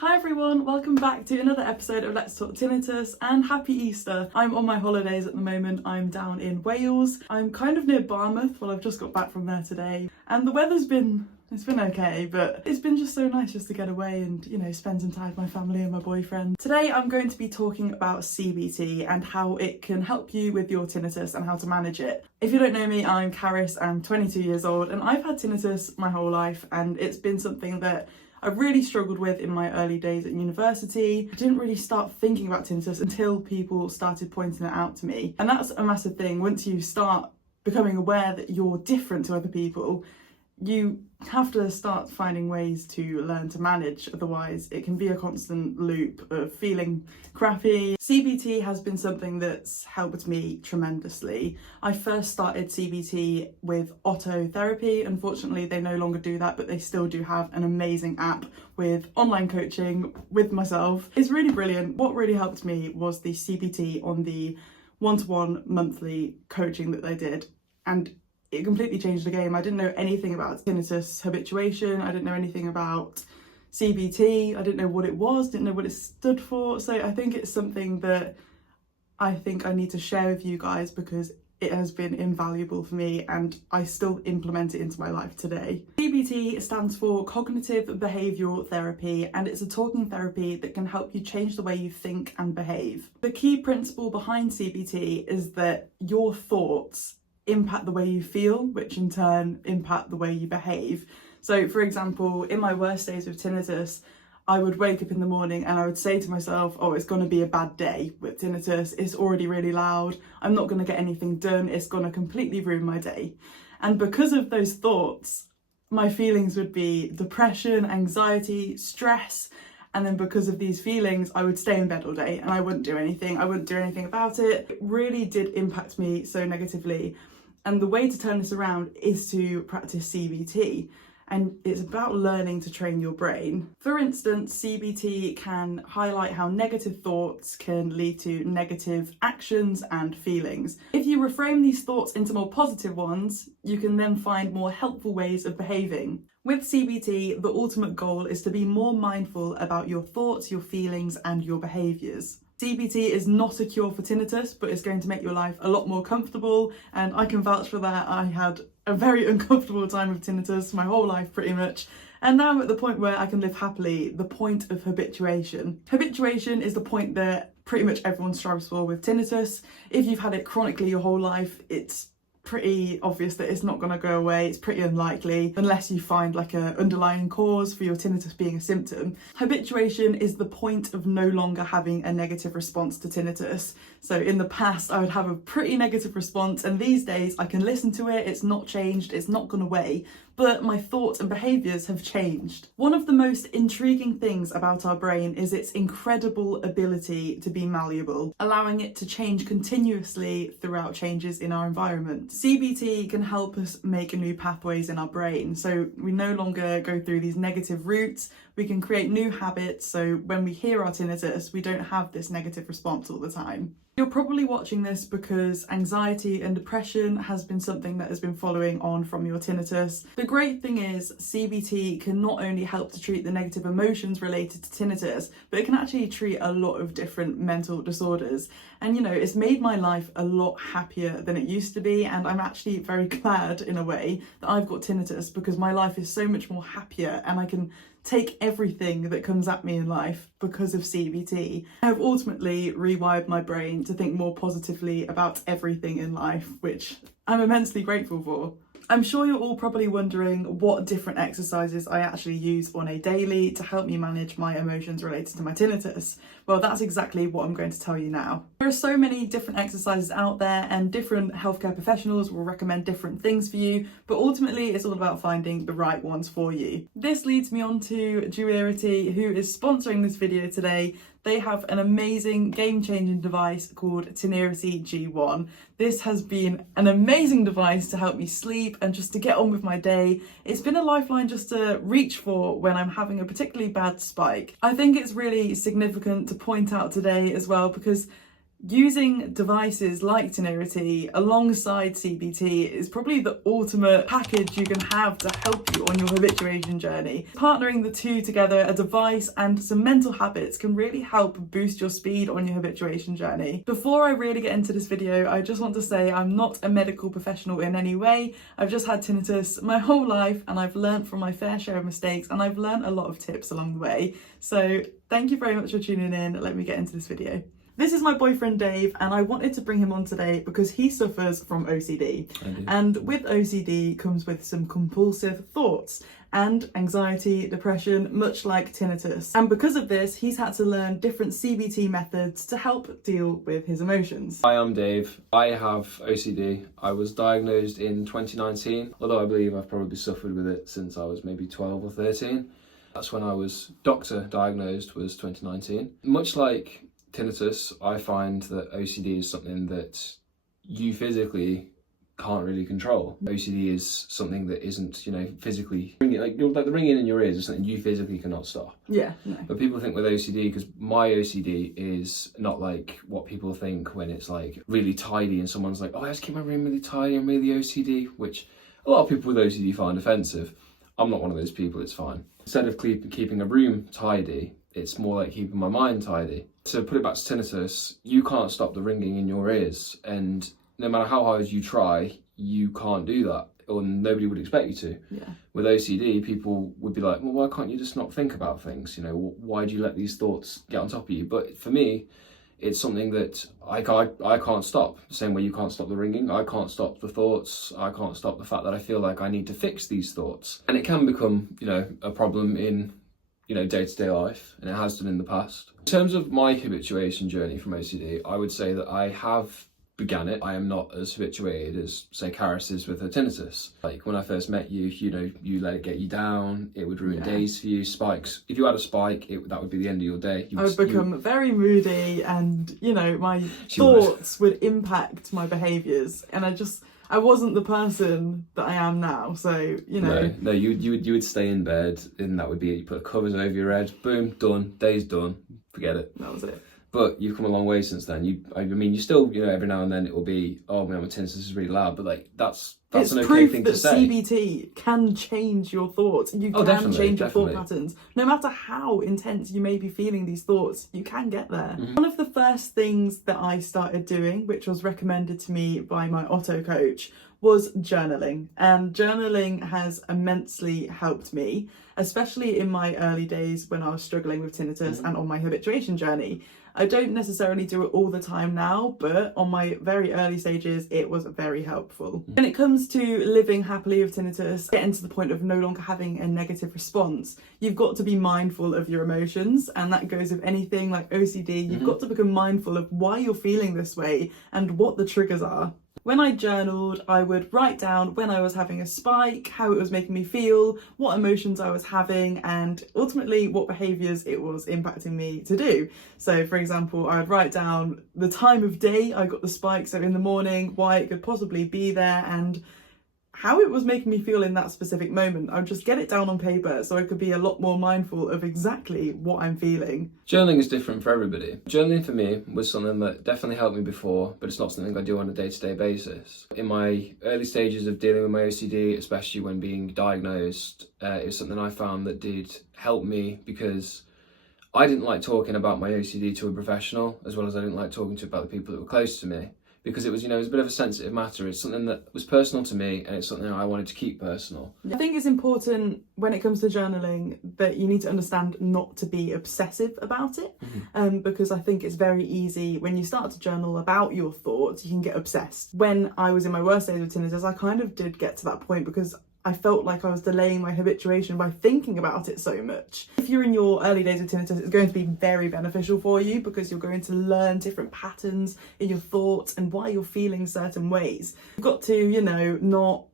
Hi everyone, welcome back to another episode of Let's Talk Tinnitus and happy Easter. I'm on my holidays at the moment. I'm down in Wales. I'm kind of near Barmouth. Well, I've just got back from there today and the weather's been okay, but it's been just so nice just to get away and, you know, spend some time with my family and my boyfriend. Today I'm going to be talking about CBT and how it can help you with your tinnitus and how to manage it. If you don't know me, I'm Caris, I'm 22 years old and I've had tinnitus my whole life, and it's been something that I really struggled with in my early days at university. I didn't really start thinking about tinnitus until people started pointing it out to me. And that's a massive thing. Once you start becoming aware that you're different to other people, you have to start finding ways to learn to manage, otherwise it can be a constant loop of feeling crappy. CBT has been something that's helped me tremendously. I first started CBT with Otto therapy. Unfortunately they no longer do that, but they still do have an amazing app with online coaching with myself. It's really brilliant. What really helped me was the CBT on the one-to-one monthly coaching that they did, and it completely changed the game. I didn't know anything about tinnitus habituation. I didn't know anything about CBT. I didn't know what it was, didn't know what it stood for. So I think it's something that I think I need to share with you guys because it has been invaluable for me and I still implement it into my life today. CBT stands for Cognitive Behavioural Therapy, and it's a talking therapy that can help you change the way you think and behave. The key principle behind CBT is that your thoughts impact the way you feel, which in turn impact the way you behave. So for example, in my worst days of tinnitus, I would wake up in the morning and I would say to myself, oh, it's going to be a bad day with tinnitus, it's already really loud, I'm not going to get anything done, it's going to completely ruin my day. And because of those thoughts, my feelings would be depression, anxiety, stress. And then because of these feelings, I would stay in bed all day and I wouldn't do anything. I wouldn't do anything about it. It really did impact me so negatively. And the way to turn this around is to practice CBT. And it's about learning to train your brain. For instance, CBT can highlight how negative thoughts can lead to negative actions and feelings. If you reframe these thoughts into more positive ones, you can then find more helpful ways of behaving. With CBT, the ultimate goal is to be more mindful about your thoughts, your feelings, and your behaviours. CBT is not a cure for tinnitus, but it's going to make your life a lot more comfortable, and I can vouch for that. I had a very uncomfortable time with tinnitus my whole life pretty much, and now I'm at the point where I can live happily, the point of habituation. Habituation is the point that pretty much everyone strives for with tinnitus. If you've had it chronically your whole life, it's pretty obvious that it's not going to go away. It's pretty unlikely unless you find like an underlying cause for your tinnitus being a symptom. Habituation is the point of no longer having a negative response to tinnitus. So in the past I would have a pretty negative response, and these days I can listen to it, it's not changed, it's not gone away, but my thoughts and behaviours have changed. One of the most intriguing things about our brain is its incredible ability to be malleable, allowing it to change continuously throughout changes in our environment. CBT can help us make new pathways in our brain, so we no longer go through these negative routes. We can create new habits, so when we hear our tinnitus, we don't have this negative response all the time. You're probably watching this because anxiety and depression has been something that has been following on from your tinnitus. The great thing is CBT can not only help to treat the negative emotions related to tinnitus, but it can actually treat a lot of different mental disorders. And you know, it's made my life a lot happier than it used to be, and I'm actually very glad in a way that I've got tinnitus because my life is so much more happier and I can take everything that comes at me in life because of CBT. I have ultimately rewired my brain to think more positively about everything in life, which I'm immensely grateful for. I'm sure you're all probably wondering what different exercises I actually use on a daily to help me manage my emotions related to my tinnitus. Well, that's exactly what I'm going to tell you now. There are so many different exercises out there and different healthcare professionals will recommend different things for you, but ultimately it's all about finding the right ones for you. This leads me on to dfferent, who is sponsoring this video today. They have an amazing game-changing device called Tinnitus G1. This has been an amazing device to help me sleep and just to get on with my day. It's been a lifeline just to reach for when I'm having a particularly bad spike. I think it's really significant to point out today as well because Using devices like Tinnitus alongside CBT is probably the ultimate package you can have to help you on your habituation journey. Partnering the two together, a device and some mental habits, can really help boost your speed on your habituation journey. Before I really get into this video, I just want to say I'm not a medical professional in any way. I've just had tinnitus my whole life and I've learned from my fair share of mistakes and I've learned a lot of tips along the way. So thank you very much for tuning in. Let me get into this video. This is my boyfriend Dave, and I wanted to bring him on today because he suffers from OCD. And with OCD comes with some compulsive thoughts and anxiety, depression, much like tinnitus. And because of this, he's had to learn different CBT methods to help deal with his emotions. Hi, I'm Dave. I have OCD. I was diagnosed in 2019, although I believe I've probably suffered with it since I was maybe 12 or 13. That's when I was doctor diagnosed, was 2019. Much like tinnitus, I find that OCD is something that you physically can't really control. OCD is something that isn't, physically, like the ringing in your ears is something you physically cannot stop. Yeah, no. But people think with OCD, because my OCD is not like what people think when it's like really tidy and someone's like, oh, I have to keep my room really tidy, I'm really OCD, which a lot of people with OCD find offensive. I'm not one of those people, it's fine. Instead of keeping a room tidy, it's more like keeping my mind tidy. To put it back to tinnitus, you can't stop the ringing in your ears, and no matter how hard you try, you can't do that, or nobody would expect you to. Yeah. With OCD, people would be like, well, why can't you just not think about things? Why do you let these thoughts get on top of you? But for me, it's something that I can't stop. The same way you can't stop the ringing, I can't stop the thoughts, I can't stop the fact that I feel like I need to fix these thoughts. And it can become, a problem in day-to-day life, and it has done in the past. In terms of my habituation journey from OCD, I would say that I have began it. I am not as habituated as, say, Caris is with her tinnitus. Like when I first met you, you let it get you down, it would ruin days for you, spikes. If you had a spike, that would be the end of your day. I would become very moody and, my thoughts would impact my behaviours, and I wasn't the person that I am now, so, No, you would stay in bed, and that would be it. You put covers over your head, boom, done, day's done, forget it. That was it. But you've come a long way since then. You still, every now and then it will be, oh man, my tinnitus is really loud, but like, that's an okay thing to say. It's proof that CBT can change your thoughts. You can change your thought patterns. No matter how intense you may be feeling these thoughts, you can get there. Mm-hmm. One of the first things that I started doing, which was recommended to me by my auto coach, was journaling. And journaling has immensely helped me, especially in my early days when I was struggling with tinnitus and on my habituation journey. I don't necessarily do it all the time now, but on my very early stages, it was very helpful. When it comes to living happily with tinnitus, getting to the point of no longer having a negative response, you've got to be mindful of your emotions, and that goes with anything like OCD. You've got to become mindful of why you're feeling this way and what the triggers are. When I journaled, I would write down when I was having a spike, how it was making me feel, what emotions I was having, and ultimately what behaviours it was impacting me to do. So for example, I would write down the time of day I got the spike, so in the morning, why it could possibly be there, and how it was making me feel in that specific moment. I would just get it down on paper so I could be a lot more mindful of exactly what I'm feeling. Journaling is different for everybody. Journaling for me was something that definitely helped me before, but it's not something I do on a day-to-day basis. In my early stages of dealing with my OCD, especially when being diagnosed, it was something I found that did help me, because I didn't like talking about my OCD to a professional, as well as I didn't like talking to about the people that were close to me. Because it was, it was a bit of a sensitive matter. It's something that was personal to me, and it's something I wanted to keep personal. I think it's important when it comes to journaling that you need to understand not to be obsessive about it, because I think it's very easy when you start to journal about your thoughts, you can get obsessed. When I was in my worst days of tinnitus, I kind of did get to that point because I felt like I was delaying my habituation by thinking about it so much. If you're in your early days of tinnitus, it's going to be very beneficial for you because you're going to learn different patterns in your thoughts and why you're feeling certain ways. You've got to, not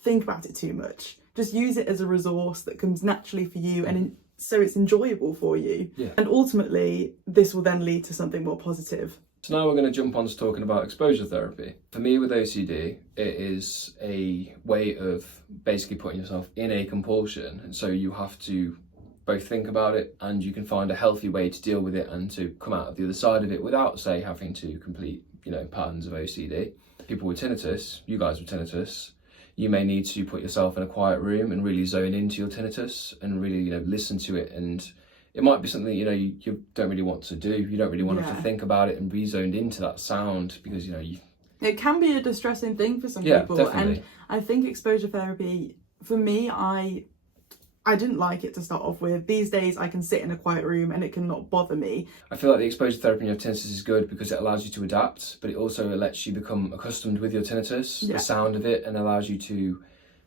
think about it too much. Just use it as a resource that comes naturally for you and so it's enjoyable for you. Yeah. And ultimately, this will then lead to something more positive. So now we're going to jump on to talking about exposure therapy. For me with OCD, it is a way of basically putting yourself in a compulsion. And so you have to both think about it and you can find a healthy way to deal with it and to come out of the other side of it without, say, having to complete, patterns of OCD. People with tinnitus, you guys with tinnitus, you may need to put yourself in a quiet room and really zone into your tinnitus and really, listen to it. And it might be something, you don't really want to do. You don't really want to have to think about it and be zoned into that sound because, It can be a distressing thing for some people. Definitely. And I think exposure therapy, for me, I didn't like it to start off with. These days I can sit in a quiet room and it can not bother me. I feel like the exposure therapy in your tinnitus is good because it allows you to adapt, but it also lets you become accustomed with your tinnitus, the sound of it, and allows you to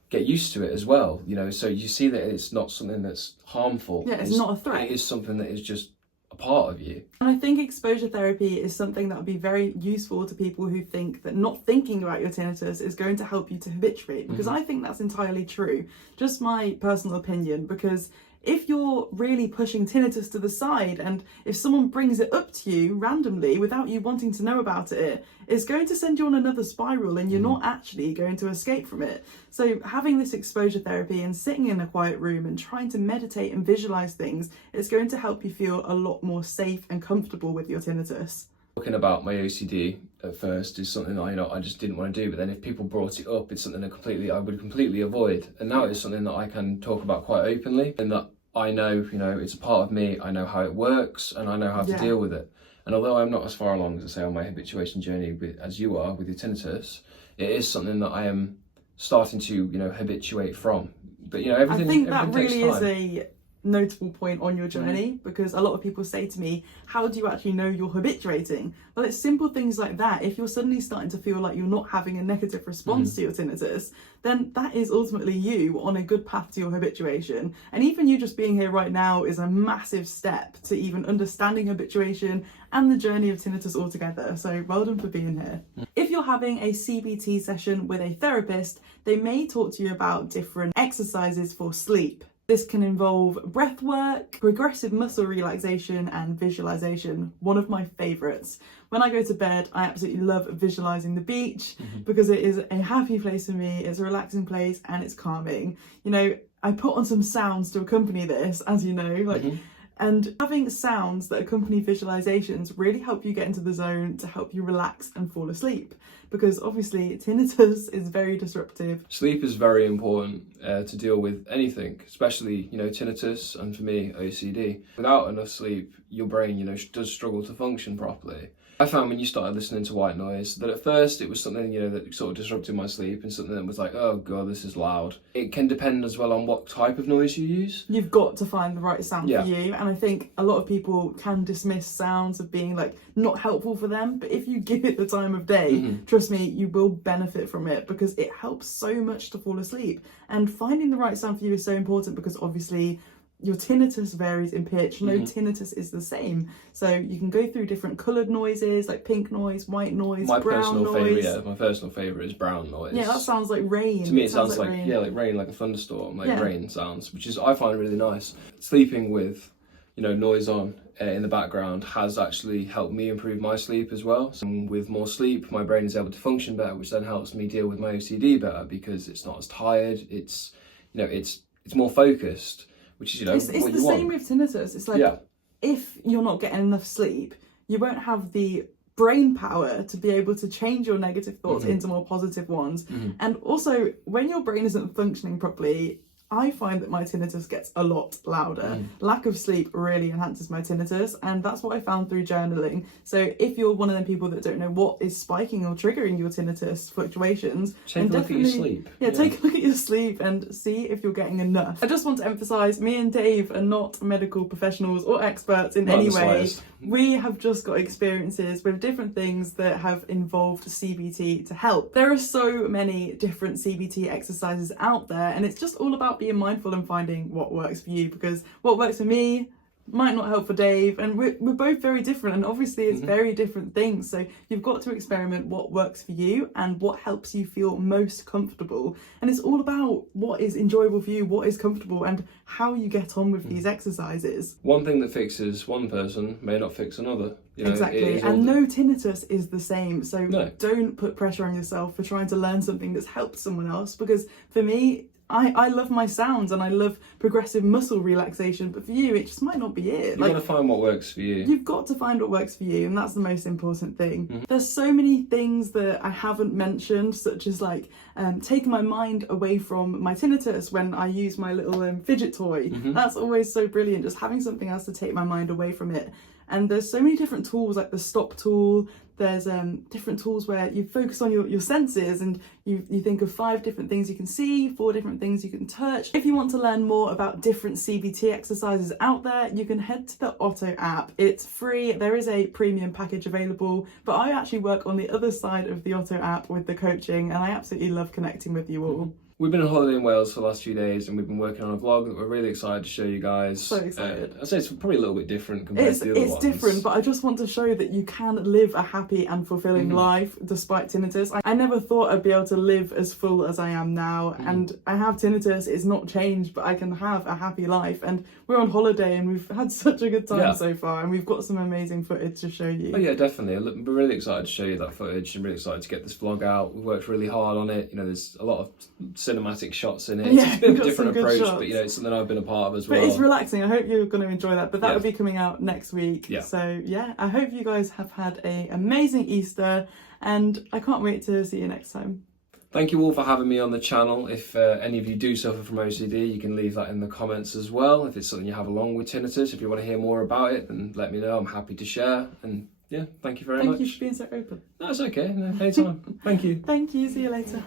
get used to it as well. So you see that it's not something that's harmful. Yeah, it's not a threat. It is something that is just a part of you. And I think exposure therapy is something that would be very useful to people who think that not thinking about your tinnitus is going to help you to habituate, because I think that's entirely true. Just my personal opinion, because if you're really pushing tinnitus to the side and if someone brings it up to you randomly without you wanting to know about it, it's going to send you on another spiral and you're not actually going to escape from it. So having this exposure therapy and sitting in a quiet room and trying to meditate and visualize things, it's going to help you feel a lot more safe and comfortable with your tinnitus. Talking about my OCD at first is something that I just didn't want to do, but then if people brought it up, it's something that I would completely avoid. And now it's something that I can talk about quite openly, and that I know, it's a part of me, I know how it works, and I know how to deal with it. And although I'm not as far along, as I say, on my habituation journey as you are with your tinnitus, it is something that I am starting to, habituate from. But, everything I think that takes really is time. a notable point on your journey, because a lot of people say to me, how do you actually know you're habituating? Well, it's simple things like that. If you're suddenly starting to feel like you're not having a negative response to your tinnitus, then that is ultimately you on a good path to your habituation. And even you just being here right now is a massive step to even understanding habituation and the journey of tinnitus altogether. So well done for being here. If you're having a CBT session with a therapist, they may talk to you about different exercises for sleep. This can involve breath work, progressive muscle relaxation and visualization, one of my favourites. When I go to bed, I absolutely love visualising the beach because it is a happy place for me, it's a relaxing place and it's calming. I put on some sounds to accompany this, as you know, and having sounds that accompany visualizations really help you get into the zone to help you relax and fall asleep, because obviously tinnitus is very disruptive. Sleep is very important to deal with anything, especially, tinnitus, and for me, OCD. Without enough sleep, your brain, does struggle to function properly. I found when you started listening to white noise that at first it was something, that sort of disrupted my sleep and something that was like, oh God, this is loud. It can depend as well on what type of noise you use. You've got to find the right sound for you. And I think a lot of people can dismiss sounds of being not helpful for them. But if you give it the time of day, trust me, you will benefit from it because it helps so much to fall asleep. And finding the right sound for you is so important because obviously your tinnitus varies in pitch. No tinnitus is the same. So you can go through different coloured noises like pink noise, white noise, brown noise. My personal favourite is brown noise. Yeah, that sounds like rain. To me it sounds like rain. Like rain, like a thunderstorm, rain sounds, which is I find really nice. Sleeping with, noise on in the background has actually helped me improve my sleep as well. So with more sleep, my brain is able to function better, which then helps me deal with my OCD better because it's not as tired. It's, it's more focused. Which is, it's the same with tinnitus. It's like if you're not getting enough sleep, you won't have the brain power to be able to change your negative thoughts into more positive ones. And also, when your brain isn't functioning properly, I find that my tinnitus gets a lot louder. Lack of sleep really enhances my tinnitus, and that's what I found through journaling. So if you're one of them people that don't know what is spiking or triggering your tinnitus fluctuations, take a look at your sleep. Take a look at your sleep and see if you're getting enough. I just want to emphasise, me and Dave are not medical professionals or experts in any way. We have just got experiences with different things that have involved CBT to help. There are so many different CBT exercises out there, and it's just all about being mindful and finding what works for you, because what works for me might not help for Dave, and we're both very different, and obviously it's very different things. So you've got to experiment what works for you and what helps you feel most comfortable, and it's all about what is enjoyable for you, what is comfortable, and how you get on with these exercises. One thing that fixes one person may not fix another. Exactly, and no tinnitus is the same, so don't put pressure on yourself for trying to learn something that's helped someone else, because for me, I love my sounds and I love progressive muscle relaxation, but for you it just might not be it. You've got to find what works for you. You've got to find what works for you, and that's the most important thing. There's so many things that I haven't mentioned, such as like taking my mind away from my tinnitus when I use my little fidget toy. That's always so brilliant, just having something else to take my mind away from it. And there's so many different tools, like the stop tool. There's different tools where you focus on your senses, and you think of 5 different things you can see, 4 different things you can touch. If you want to learn more about different CBT exercises out there, you can head to the Otto app. It's free. There is a premium package available, but I actually work on the other side of the Otto app with the coaching, and I absolutely love connecting with you all. We've been on holiday in Wales for the last few days, and we've been working on a vlog that we're really excited to show you guys. So excited. I'd say it's probably a little bit different compared to the other ones. It's different, but I just want to show that you can live a happy and fulfilling life despite tinnitus. I never thought I'd be able to live as full as I am now, and I have tinnitus. It's not changed, but I can have a happy life. And we're on holiday, and we've had such a good time so far, and we've got some amazing footage to show you. Oh yeah, definitely. We're really excited to show you that footage. I'm really excited to get this vlog out. We've worked really hard on it. You know, there's a lot of cinematic shots in it. It's a bit of a different approach, but you know, it's something I've been a part of as well. But it's relaxing. I hope you're going to enjoy that. But that will be coming out next week. Yeah. So yeah, I hope you guys have had an amazing Easter, and I can't wait to see you next time. Thank you all for having me on the channel. If any of you do suffer from OCD, you can leave that in the comments as well. If it's something you have along with tinnitus, if you want to hear more about it, then let me know. I'm happy to share. And yeah, thank you very much. Thank you for being so open. No, it's okay. No, anytime. Thank you. Thank you. See you later.